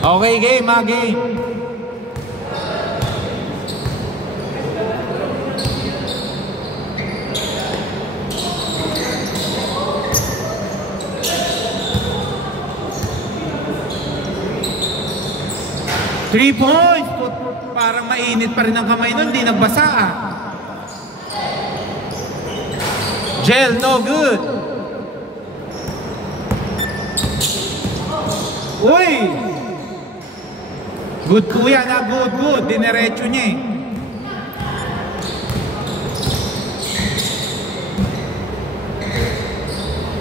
Okay, game, game. Three points. Parang mainit pa rin ang kamay nun, di nagbasa ah. Gel, no good. Uy! Good kuya na, good. Dinerecho niya eh.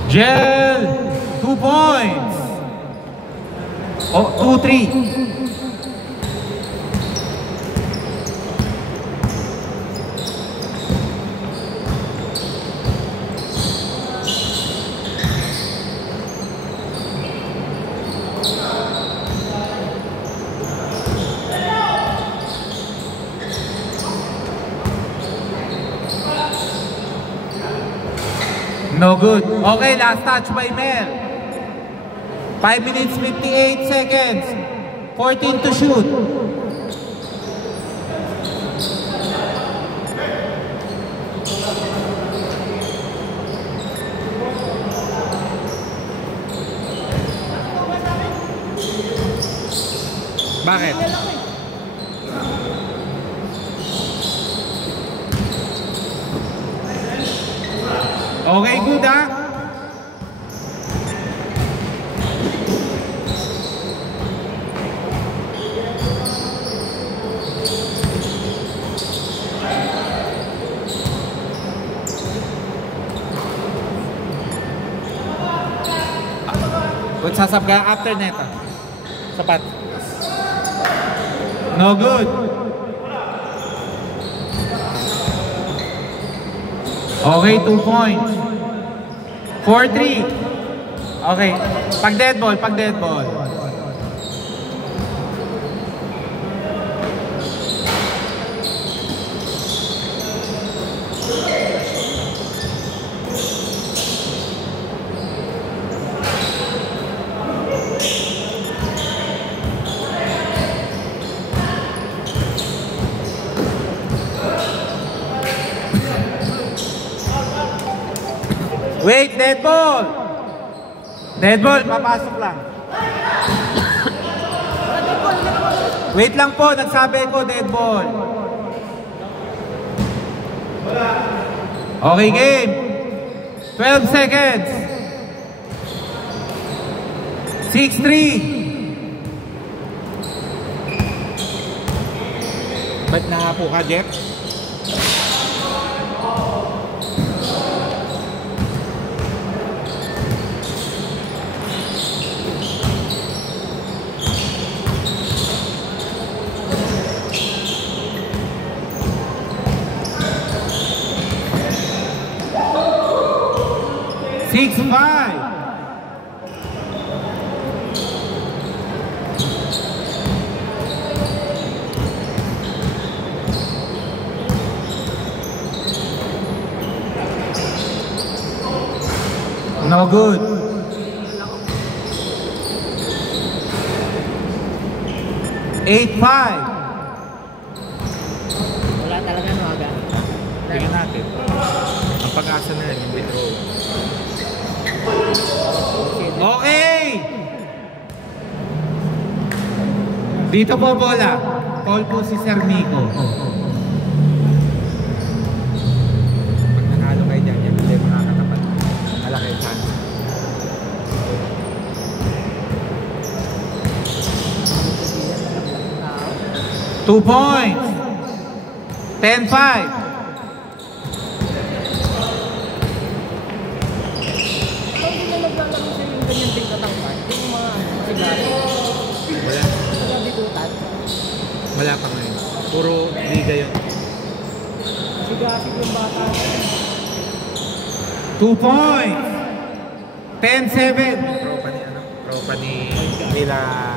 Gel, 2 points. Oh, 2-3. No good. Okay, last touch by Mel. 5 minutes 58 seconds. 14 to shoot. Bakit? Okay, good ah. Kung sasab ka after neto. Sapat. No good. Okay, 2 points. 4-3. Okay. Pag dead ball. Wait, dead ball. Dead ball, papasok lang. Wait lang po, nagsabi ko dead ball. Okay, game. 12 seconds. 6-3. Ba't nahapo ka, Jeff? No good. 8-5. Wala talaga no aga. Tingnan natin. Ang pag-asa na rin, hindi throw. Okay! Dito po bola. Call po si Sir Nico. Pag nanalo kayo dyan, yan hindi makakatapat. Malaki chance. Two points. 10-5. Wala pa ngayon. Puro liga yun. Sigasig yung bata. 2 points. 10-7. Tropa ni nila.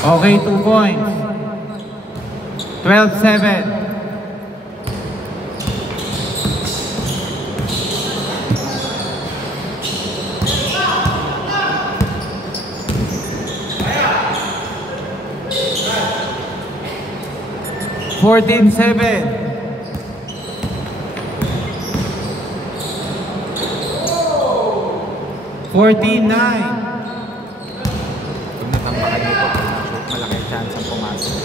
Okay, 2 points. 12-7. $14-7. 14-9. Pag natambakan nyo po, malaki chance ang pumasok.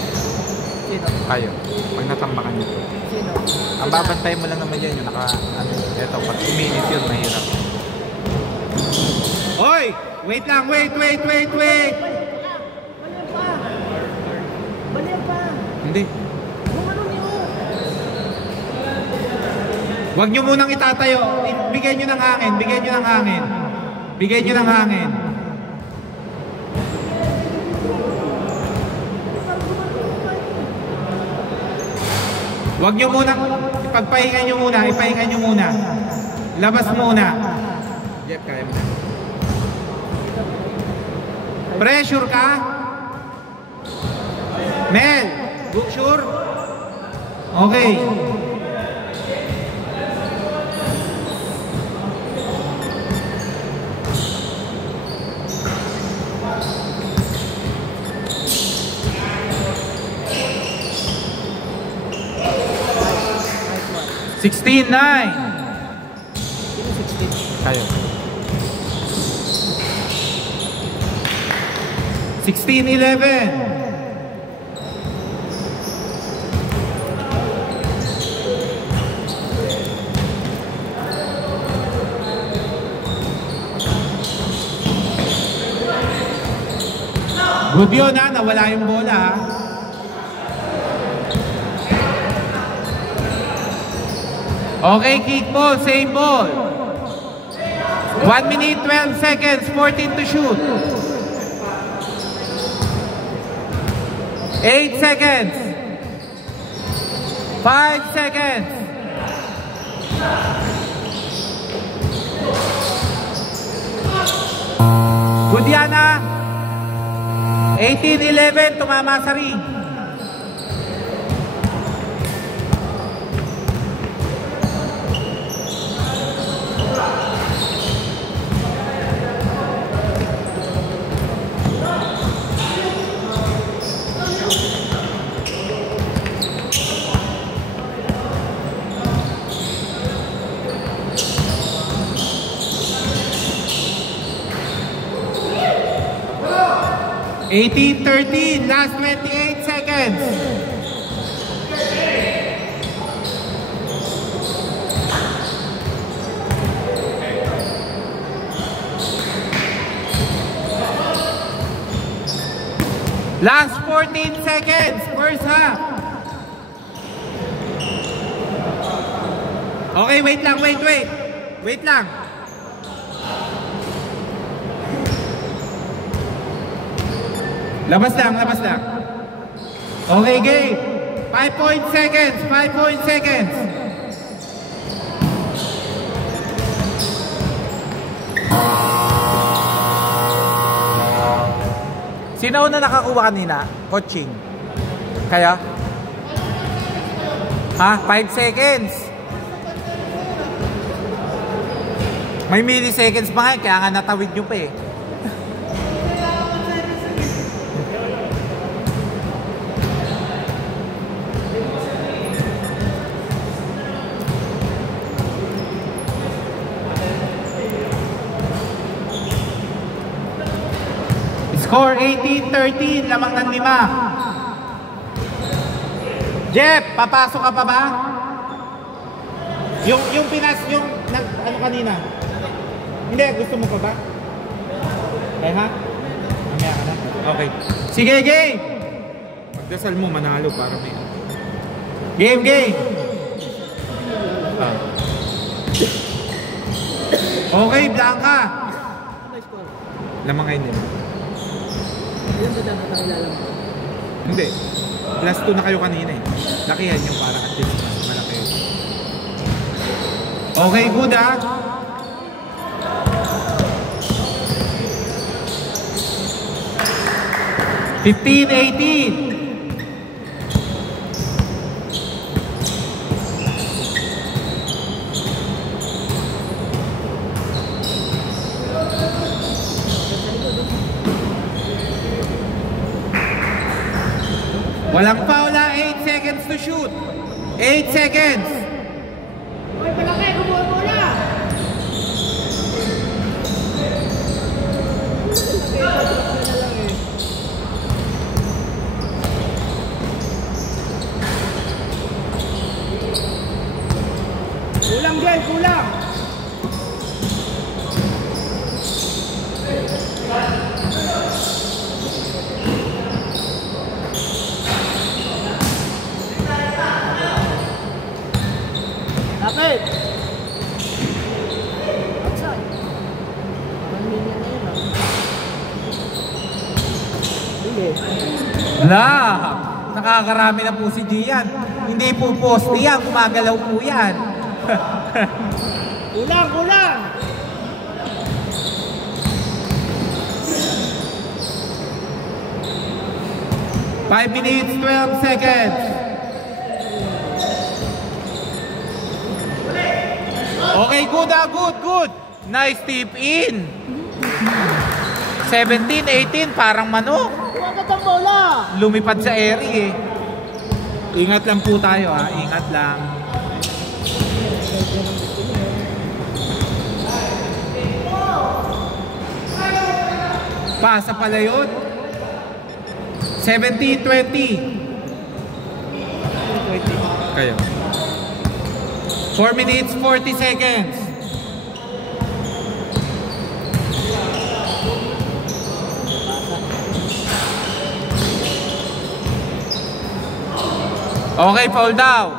Sino? Kayo, pag natambakan nyo po. Sino? Ang babantay mo lang naman yan, yung eto, pag uminit yun, mahirap. Hoy! Wait lang, wait! Balian pa! Balian pa! Hindi. Kung ano niyo? Huwag nyo munang itatayo. Bigyan nyo ng hangin. Bigyan nyo ng hangin. Bigyan nyo ng hangin. Huwag nyo munang, ipagpahinga nyo muna. Ipahinga nyo muna. Labas muna. Jeff, kaya mo na. Pressure ka? Mel, sure? Okay. Nice one. 16-9. Sino 16? Kayo. 16-11. Good yun ha, nawala yung bola ha. Okay, kick ball, same ball. 1 minute, 12 seconds, 14 to shoot. 8 seconds. 5 seconds. Good yan ha. 18-11, tumama sa ring. (18-13), last 28 seconds. Last 14 seconds, first half. Okay, wait lang, wait. Wait lang. Labas lang. Okay, game. 5 seconds. Sino na nakakuha kanina? Coaching? Kaya? Ha? 5 seconds? May milliseconds pa nga, kaya nga natawid nyo pa eh. Score 18-13, lamang ng 5. Jeff, papasok ka pa ba? Yung ano kanina? Hindi, gusto mo pa ba? Okay ha? Mamaya ka na? Okay. Sige, game! Magdasal mo, manalo para may... Game! Okay, Blanca! Ano score? Lamang kayo nila. Ilan ba dapat ang ilalam mo? Hindi. Plus 2 na kayo kanina eh. Lakihan yung para at least mas malaki. Okay, good ha? 15-18. Walang foul na, 8 seconds to shoot. 8 seconds. Uy, palaki, kumuha mo na! Kulang dyan, kulang! Lapit! Outside! Parang linya na yun, ah. Hindi. Block. Nakakarami na po si Gian. Hindi po poste yan, gumagalaw po yan. Kulang, kulang! Five minutes, 12 seconds. Okay, good, good. Nice tip in. 17-18, parang manok. Huwag ang bola! Lumipad sa area eh. Ingat lang po tayo ha, ingat lang. Pasa pala yun. 17-20. Kayo. 4 minutes, 40 seconds. Okay, foul down.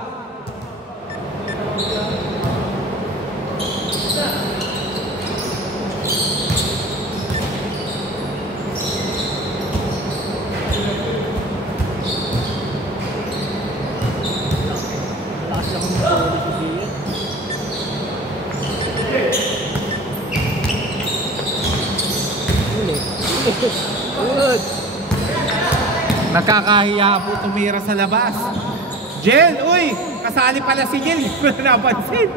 Taas lang ang bola si Gia. Good! Nakakahiya po tumira sa labas. Jel, uy! Kasali pala si Jel. Hindi ko na napansin.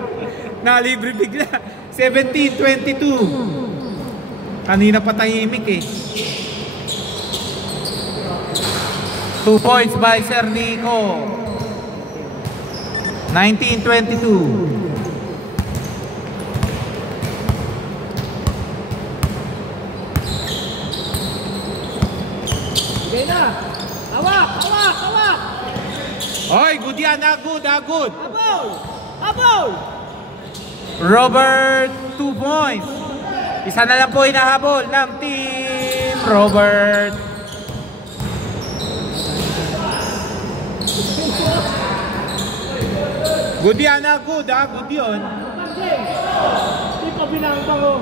Nalibre bigla. 17-22. Kanina pa tahimik eh. 2 points by Sir Nico. 19-22. Sige na! Hawak! Hawak! Hawak! Oy, good yan. Good. Abol! Abol! Robert, 2 points. Isa na lang po hinahabol ng team Robert. Good yan good yun. Hindi pa binangkang ko.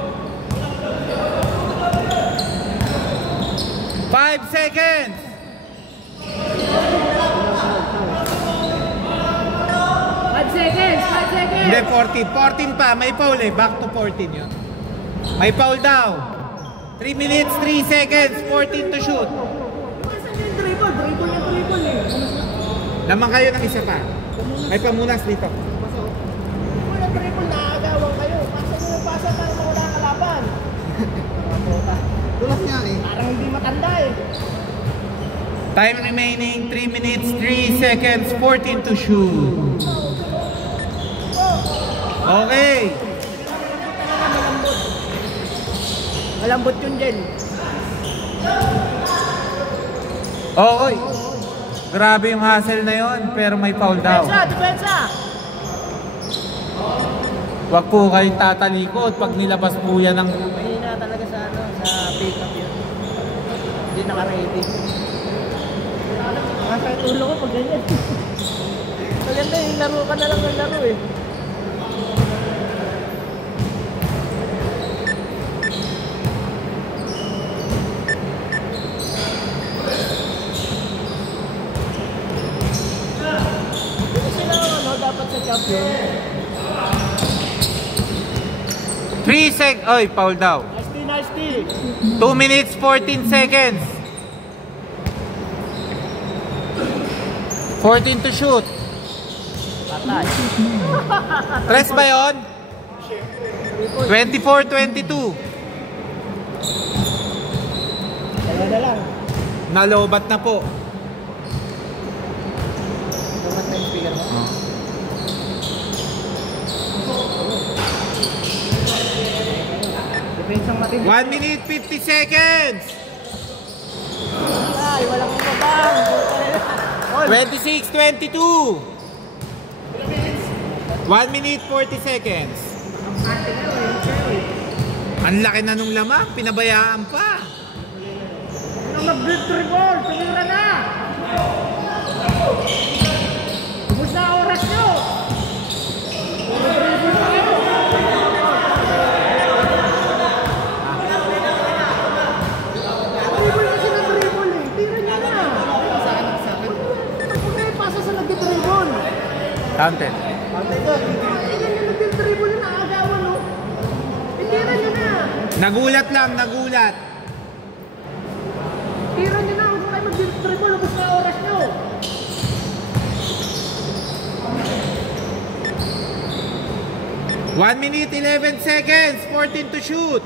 5 seconds. 5 seconds! 5 seconds! Hindi, 14 pa. May foul eh. Back to 14 yun. May foul daw. 3 minutes, 3 seconds. 14 to shoot. Masan yung dribble? Dribble yung dribble eh. Naman kayo ng isa pa. May pamunas dito. Wala dribble, nakagawan kayo. Pasa nyo yung pasa para mawala ang kalaban. Tulas nga eh. Parang hindi matanda eh. Time remaining 3 minutes, 3 seconds. 14 to shoot. Okay. Malambot yun din. Okay. Grabe yung hassle na yon, pero may foul daw. Depensa! Huwag po kayong tatalikod pag nilabas po yan ng... Mahina talaga sa pick-up yun. Hindi naka-ready. Nakasakit ulo ko pag ganyan. Maganda yung laro ka na lang ng laro eh. Dapat sa champion. 3 seconds. Oy, foul daw. Nice tea. 2 minutes, 14 seconds. 14 to shoot. Patay. Tres ba yun? 24-22. Kaya na lang. Nalobat na po. Naman na yung speaker mo. Depensang matindi. 1 minute 50 seconds. Ay, walang ibabang. 26-22. 1 minute 40 seconds. Ang laki na nung lamang, pinabayaan pa. Ano mag-victory ball? Tumira na! Ubus na oras nyo! Dribble kasi na dribble eh. Tira nyo na! Huwag kayo pasa sa nag-dribble. Counted. Tingnan nyo nag-dribble na naagawan no? Tira nyo na! Nagulat lang, nagulat. Tira nyo na! Huwag kayo mag-dribble. Ubus na oras nyo! 1 minute 11 seconds, 14 to shoot.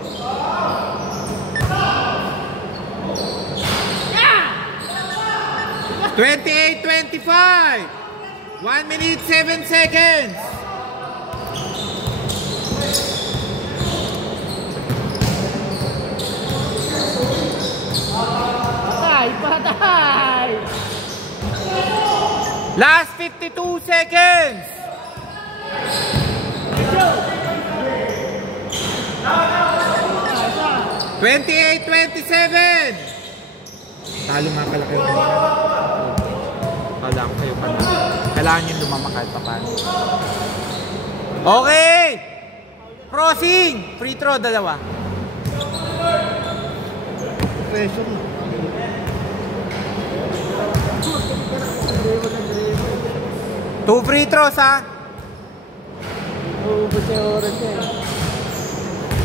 Yeah! 28-25. 1 minute 7 seconds. Patay! Patay! Last 52 seconds. 28-27. Talo nga pala kayo kanina. Kala ko kayo kanina. Kailangan yung lumama kahit pa paano. Okay! Crossing! Free throw, dalawa. Pressure na. Two free throws, ha? Ubus yung oras eh.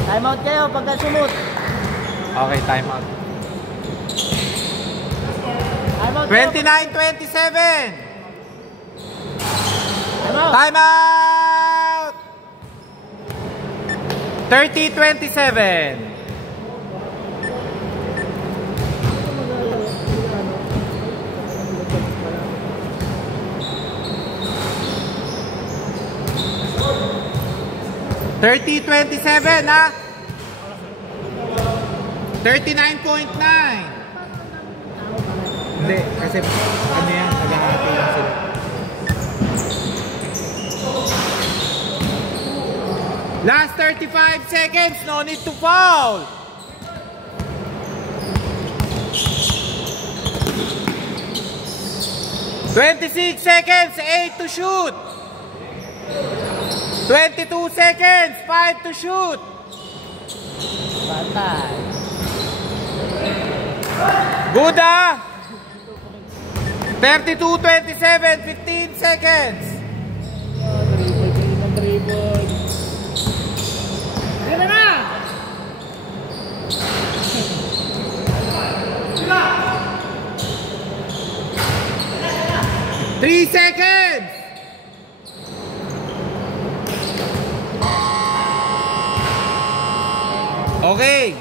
Time out kayo pagka sumut. Okay, time out. Time out 29-27. Time out. Time out! 30-27. ha? 39.9. Hindi, kasi ano yan, naghahati lang sila. Last 35 seconds, no need to foul. "26 seconds, 8 to shoot. 22 seconds, 5 to shoot." Patay. Good, ah! 32-27, 15 seconds. Dribble. Tira na! 3 seconds. Okay.